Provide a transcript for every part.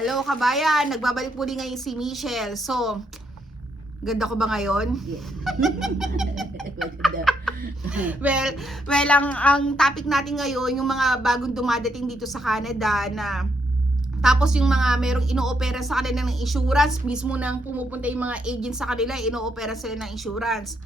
Hello kabayan, nagbabalik din ngayon si Michelle. So, ganda ko ba ngayon? Yeah. Well, well ang, ang topic natin ngayon, yung mga bagong dumadating dito sa Canada na tapos yung mga merong inoopera sa kanila ng insurance, mismo nang pumupunta yung mga agent sa kanila, inoopera sila ng insurance.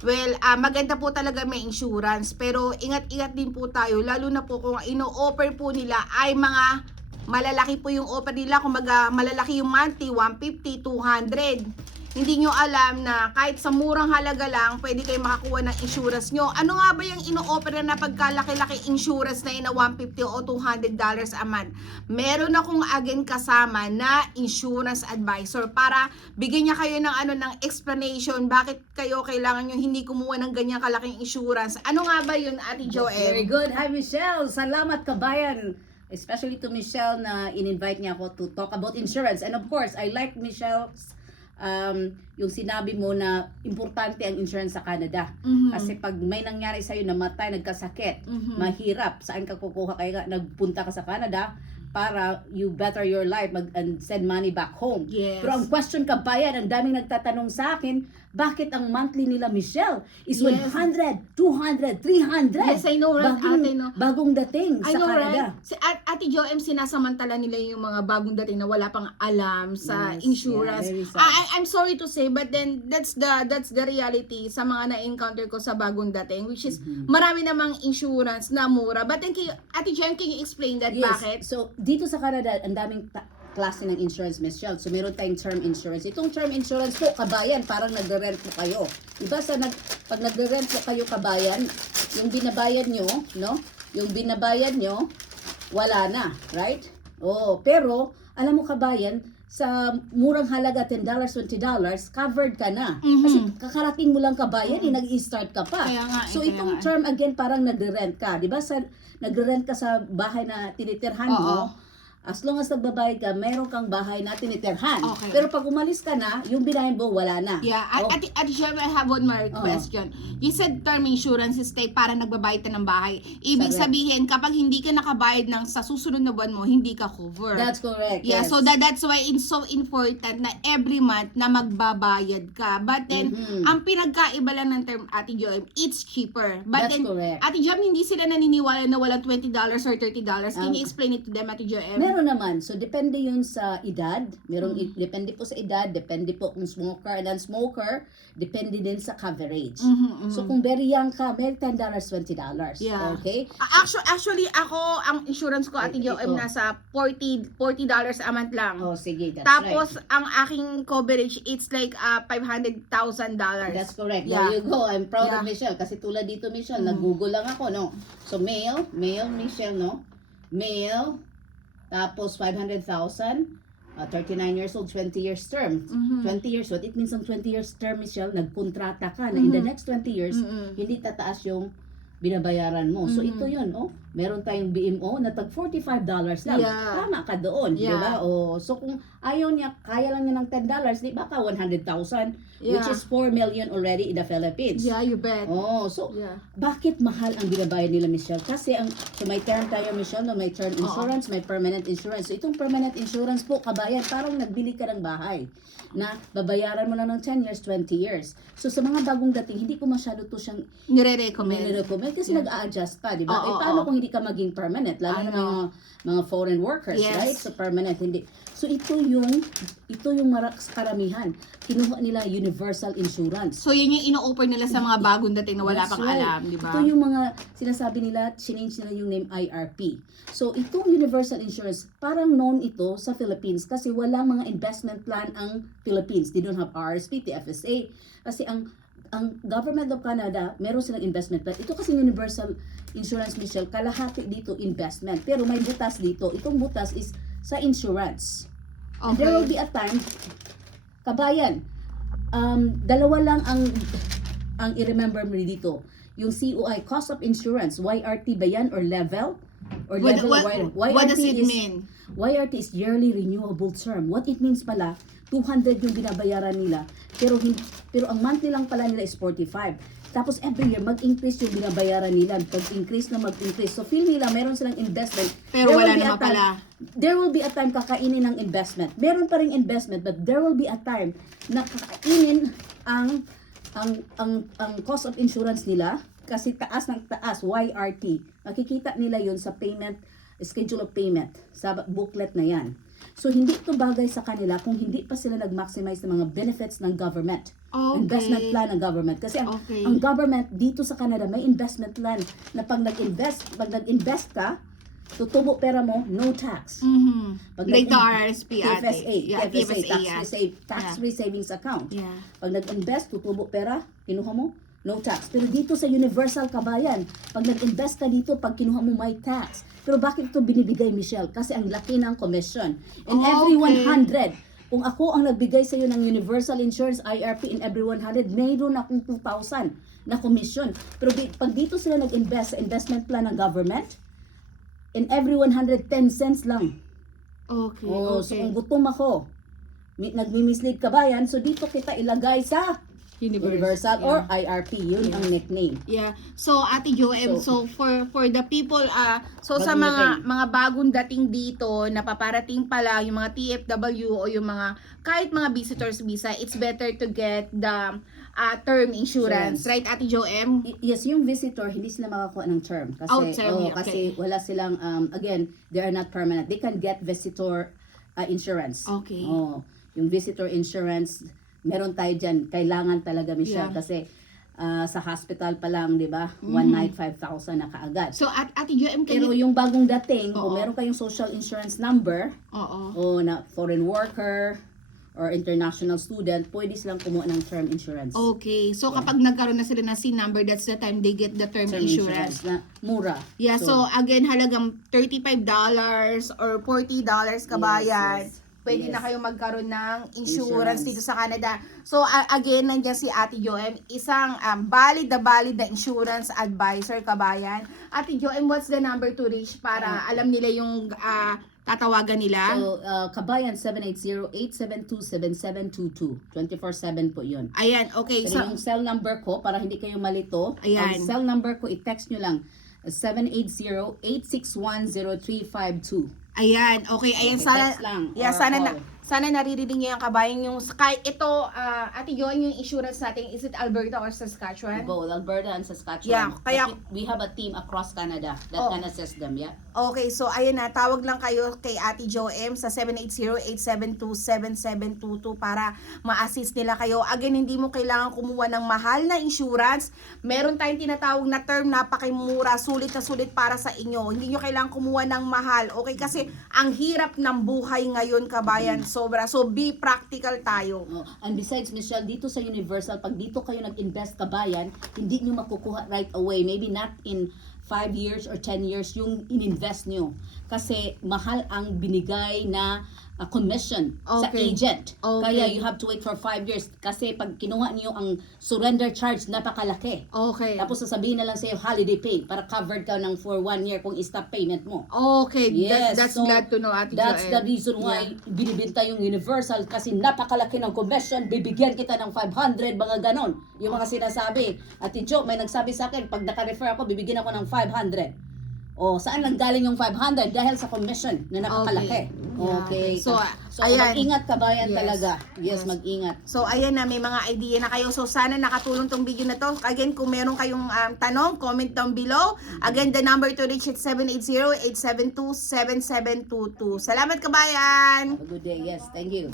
Well, ah, maganda po talaga may insurance, pero ingat-ingat din po tayo, lalo na po kung ino-offer po nila ay mga malalaki po yung offer nila, kumbaga malalaki yung monthly, 150, 200. Hindi nyo alam na kahit sa murang halaga lang, pwede kayo makakuha ng insurance nyo. Ano nga ba yung ino-offer na pagkalaki-laki insurance na yun na 150 o 200 dollars a month? Meron akong agent kasama na insurance advisor para bigyan niya kayo ng ano ng explanation bakit kayo kailangan nyo hindi kumuha ng ganyang kalaking insurance. Ano nga ba yun, Ate Very Joel? good. Hi, Michelle. Salamat, kabayan. Especially to Michelle na in-invite niya ako to talk about insurance. And of course, I like Michelle's um, yung sinabi mo na importante ang insurance sa Canada. Mhm. Kasi pag may nangyari sa'yo, namatay, nagkasakit, Mhm. mahirap. Saan ka kukuha? Kaya nagpunta ka sa Canada para you better your life mag, and send money back home. Yes. Pero ang question kabayan, ang daming nagtatanong sa akin, bakit ang monthly nila, Michelle, is Yes. 100, 200, 300? Yes, I know, right, bagong, ate, no? bagong dating I sa know, Canada. right? Si At Ate Jo M, sinasamantala nila yung mga bagong dating na wala pang alam sa Yes, insurance. yeah. I, I'm sorry to say, but then that's the that's the reality sa mga na-encounter ko sa bagong dating, which is Mm-hmm. marami namang insurance na mura. But then, can you, Ate Jo M, can you explain that? Yes. Bakit? So, dito sa Canada, ang daming klase ng insurance, Michelle. So, meron tayong term insurance. Itong term insurance po, kabayan, parang nagre-rent po kayo. Diba sa nag, pag nagre-rent po kayo, kabayan, yung binabayad nyo, no? Yung binabayad nyo, wala na, right? Oh, pero, alam mo kabayan, sa murang halaga $10, $20, covered ka na. Kasi kakarating mo lang kabayan, eh, nag-i-start ka pa. Kaya nga, eh, so, kaya itong nga. term again, parang nagre-rent ka. Di ba? Sa, nagre-rent ka sa bahay na tinitirhan mo, Oo. As long as nagbabayad ka, meron kang bahay na tinitirhan. Okay. Pero pag umalis ka na, yung binayad mo, wala na. Yeah, at, Oh, Ate Jo M, I have one more Oo. question. You said term insurance is like para nagbabayad ka ng bahay. Ibig Correct. sabihin, kapag hindi ka nakabayad ng sa susunod na buwan mo, hindi ka cover. that's correct. Yeah, yes. so that that's why it's so important na every month na magbabayad ka. But then, Mhm. ang pinagkaiba lang ng term Ate Joem, it's cheaper. But That's then, correct. Ate Joem, hindi sila naniniwala na walang $20 or $30. Can Um, you explain it to them, Ate Joem? Meron naman. So, depende yun sa edad. Merong, Mm. depende po sa edad, depende po kung smoker and non-smoker, depende din sa coverage. Mhm, mhm. So, kung very young ka, may $10, $20. Yeah. Okay? Actually, actually, ako, ang insurance ko, Ate Ito. Joem, nasa 40 $40 a month lang. Oh, sige. That's Tapos, right. ang aking coverage, it's like uh, $500,000. That's correct. Yeah. There you go. I'm proud Yeah. of Michelle. Kasi tulad dito, Michelle, Mm. nag-google lang ako, no? So, male, male, Michelle, no? Male, tapos 500,000, uh, 39 years old, 20 years term. Mhm. 20 years, what it means ang 20 years term, Michelle, nagkontrata ka na in the Mhm. next 20 years, Mhm. hindi tataas yung binabayaran mo. So, Mhm. ito yun, oh. Meron tayong BMO na tag $45 lang. Yeah. Tama ka doon, di Yeah. ba? O, so, kung ayaw niya, kaya lang niya ng $10, di ba ka 100,000? Which Yeah. is 4 million already in the Philippines. Yeah, you bet. Oh, so Yeah. bakit mahal ang binabayad nila Michelle? Kasi ang so may term tayo Michelle, no, may term insurance, may permanent insurance. So itong permanent insurance po kabayan, parang nagbili ka ng bahay na babayaran mo na ng 10 years, 20 years. So sa mga bagong dating, hindi ko masyado to siyang Nire-recommend. nire-recommend kasi Yeah. nag-a-adjust pa, di ba? Oo, eh paano oo. kung hindi ka maging permanent? Lalo na know. mga mga foreign workers, Yes. right? So permanent hindi. So ito yung ito yung marak karamihan. Kinuha nila universal insurance. So, yun yung ino-offer nila sa mga bagong dating na wala That's pang right. alam, di ba? Ito yung mga sinasabi nila, change nila yung name IRP. So, itong universal insurance, parang known ito sa Philippines kasi walang mga investment plan ang Philippines. They don't have RSP, TFSA. Kasi ang ang government of Canada, meron silang investment plan. Ito kasi universal insurance, Michelle, kalahati dito investment. Pero may butas dito. Itong butas is sa insurance. And there will Okay. be a time, kabayan, um, dalawa lang ang ang i-remember mo dito. Yung COI, Cost of Insurance, YRT ba yan or level? Or What, level what, Y- what does it is, mean? YRT is yearly renewable term. What it means pala, 200 yung binabayaran nila. Pero hin- pero ang monthly lang pala nila is 45. Tapos every year, mag-increase yung binabayaran nila. Pag-increase na mag-increase. So feel nila, meron silang investment. Pero will wala be a naman time- pala. There will be a time kakainin ng investment. Meron pa rin investment, but there will be a time na kakainin ang ang ang ang cost of insurance nila kasi taas ng taas YRT. Makikita nila yun sa payment schedule of payment sa booklet na yan. So hindi ito bagay sa kanila kung hindi pa sila nag-maximize ng mga benefits ng government. Okay. Investment plan ng government. Kasi ang, Okay. ang government dito sa Canada may investment plan na pag nag-invest, pag nag-invest ka, tutubo pera mo, no tax. Mhm. Pag Like the RSP ate. TFSA, Yeah, TFSA, TFSA, tax, yeah. tax free savings account. Yeah. Pag nag-invest, tutubo pera, kinuha mo, no tax. Pero dito sa Universal Kabayan, pag nag-invest ka dito, pag kinuha mo, may tax. Pero bakit ito binibigay, Michelle? Kasi ang laki ng commission. And every Okay. 100, kung ako ang nagbigay sa iyo ng Universal Insurance IRP in every 100, mayroon akong 2,000 na commission. Pero di- pag dito sila nag-invest sa investment plan ng government, in every 110 cents lang. Okay, Oh, so okay. kung gutom ako, mi- nagmi-mislead ka ba yan? So dito kita ilagay sa Universal Yeah. or IRP. Yun ang nickname. Yeah. So Ate Joem, so, So- for for the people uh so sa mga mga bagong dating dito na paparating pa lang yung mga TFW o yung mga kahit mga visitors visa, it's better to get the uh, term insurance, Insurance. right Ate Joem? Y- Yes, yung visitor, hindi sila makakuha ng term. Kasi, Oh, term, oh, yeah, kasi okay. wala silang, um, again, they are not permanent. They can get visitor uh, insurance. Okay. Oh, yung visitor insurance, meron tayo dyan. Kailangan talaga, Michelle. Yeah. Kasi uh, sa hospital pa lang, di ba? One night, 5,000 na kaagad. So at Ate Joem, can Pero yung bagong dating, kung Oo. meron kayong social insurance number, Oo. o na foreign worker or international student, pwede silang kumuha ng term insurance. Okay. So kapag nagkaroon na sila ng SIN number, that's the time they get the term, term insurance. na mura. Yeah, so, again, halagang $35 or $40 kabayan. Yes, yes. Pwede Yes. na kayo magkaroon ng insurance, Insurance. dito sa Canada. So, a- again, nandiyan si Ate Joem, isang um, valid na valid na insurance advisor, kabayan. Ate Joem, what's the number to reach para alam nila yung ah, tatawagan nila? So, uh, Kabayan 780-872-7722. 24-7 po yun. Ayan, okay. Pero So, yung cell number ko, para hindi kayo malito, Ayan. ang cell number ko, i-text nyo lang, 780-861-0352. Ayan, okay. Ayan, sana, lang yeah, sana, na. Sana naririnig niyo yung kabayan yung, kahit ito, ah, Ate Joem, yung insurance natin, is it Alberta or Saskatchewan? Both Alberta and Saskatchewan. Yeah, kaya- But we have a team across Canada that Oh. can assist them, yeah? Okay, so ayun na, tawag lang kayo kay Ate Jo M sa 780-872-7722 para ma-assist nila kayo. Again, hindi mo kailangan kumuha ng mahal na insurance. Meron tayong tinatawag na term, napakimura, sulit na sulit para sa inyo. Hindi nyo kailangan kumuha ng mahal. Okay, kasi ang hirap ng buhay ngayon, kabayan, sobra. So, be practical tayo. Oh, and besides, Michelle, dito sa Universal, pag dito kayo nag-invest kabayan, hindi nyo makukuha right away. Maybe not in 5 years or 10 years yung ininvest nyo. Kasi mahal ang binigay na uh, commission sa Okay. agent. Okay. Kaya you have to wait for 5 years. Kasi pag kinuha niyo ang surrender charge, napakalaki. Okay. Tapos sasabihin na lang sa'yo holiday pay para covered ka ng for 1 year kung stop payment mo. Okay, that- Yes, that's so glad to know, Ate That's Joel. the reason why binibenta yung Universal kasi napakalaki ng commission, bibigyan kita ng 500, mga ganon. Yung mga sinasabi. At Jo, may nagsabi sa akin, pag naka-refer ako, bibigyan ako ng 500. O, saan lang galing yung 500? Dahil sa commission na napakalaki. Okay. Okay. So, So, ayan. mag-ingat ka bayan Yes. talaga. Yes. Yes, mag-ingat. So, ayan na, may mga idea na kayo. So, sana nakatulong tong video na to. Again, kung meron kayong um, tanong, comment down below. Again, the number to reach is 780-872-7722. Salamat, kabayan! Have a good day. Yes, thank you.